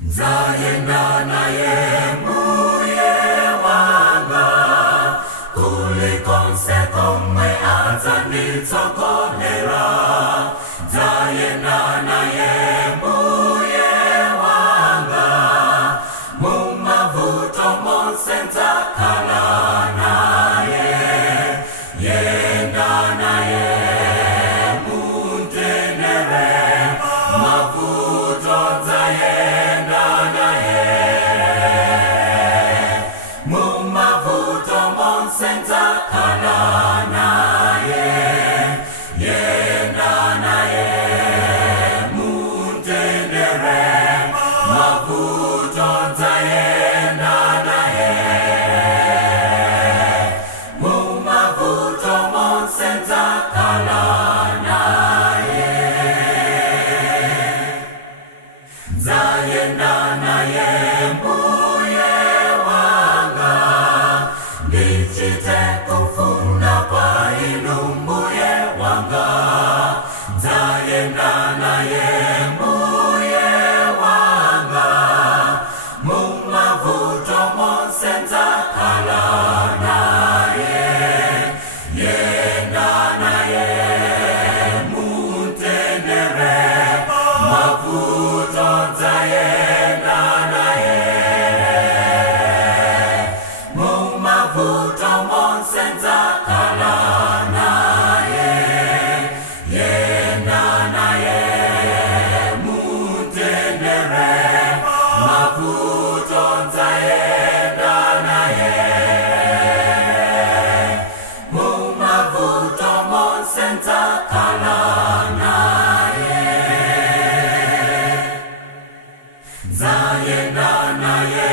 Nzayenda naye mbuye wanga, kulikonse komwe atanitsokolera. Nzayenda naye mbuye wanga, mumavuto monse nzakhala naye. Yenda naye mundendere, mavuto nzayenda naye. Mumavuto monse nzakhala naye. Yenda naye mundendere, mavuto nzayenda naye. Mumavuto monse nzakhala naye. Nzayenda naye mbuye wanga, ndichite kufuna kwa inu mbuye wanga. Nzayenda naye mbuye wanga, mumavuto monse nzakhala naye. Yenda naye mundendere, mavuto nzayenda naye. Mumavuto monse nzakhala naye. Yenda naye mundendere, mavuto nzayenda naye. Mumavuto monse nzakhala naye. Nzayenda naye